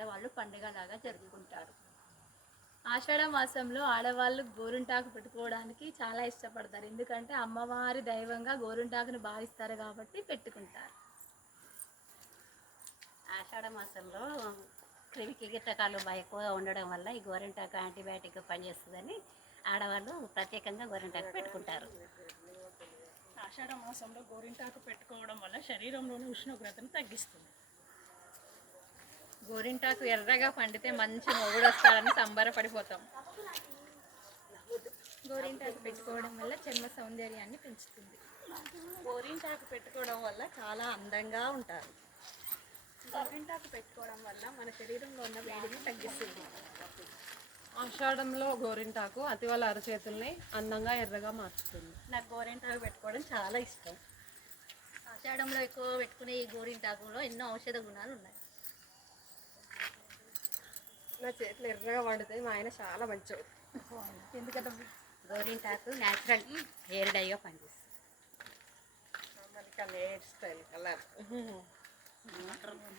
ఆడవాళ్ళు పండుగలాగా జరుపుకుంటారు. ఆషాఢ మాసంలో ఆడవాళ్ళు గోరింటాకు పెట్టుకోవడానికి చాలా ఇష్టపడతారు. ఎందుకంటే అమ్మవారి దైవంగా గోరింటాకును భావిస్తారు కాబట్టి పెట్టుకుంటారు. ఆషాఢ మాసంలో క్రిమి కీటకాలు ఎక్కువగా ఉండడం వల్ల ఈ గోరింటాకు యాంటీబయాటిక్ పనిచేస్తుందని ఆడవాళ్ళు ప్రత్యేకంగా గోరింటాకు పెట్టుకుంటారు. ఆషాఢ మాసంలో గోరింటాకు పెట్టుకోవడం వల్ల శరీరంలోని ఉష్ణోగ్రతను తగ్గిస్తుంది. గోరింటాకు ఎర్రగా పండితే మంచి మొగుడు వస్తాడని సంబరపడిపోతాం. గోరింటాకు పెట్టుకోవడం వల్ల చర్మ సౌందర్యాన్ని పెంచుతుంది. గోరింటాకు పెట్టుకోవడం వల్ల చాలా అందంగా ఉంటారు. గోరింటాకు పెట్టుకోవడం వల్ల మన శరీరంలో ఉన్న వేడిని తగ్గిస్తుంది. ఆషాఢంలో గోరింటాకు అతివల అరచేతుల్ని అందంగా ఎర్రగా మార్చుతుంది. నాకు గోరింటాకు పెట్టుకోవడం చాలా ఇష్టం. ఆషాఢంలో ఎక్కువ పెట్టుకునే ఈ గోరింటాకులో ఎన్నో ఔషధ గుణాలు ఉన్నాయి. నా చేతులు ఎర్రగా పండుతాయి. మా ఆయన చాలా మంచోడు. ఎందుకంటే గోరింటాకు న్యాచురల్ హెయిర్ డైగా పనిచేస్తుంది. American hair style colour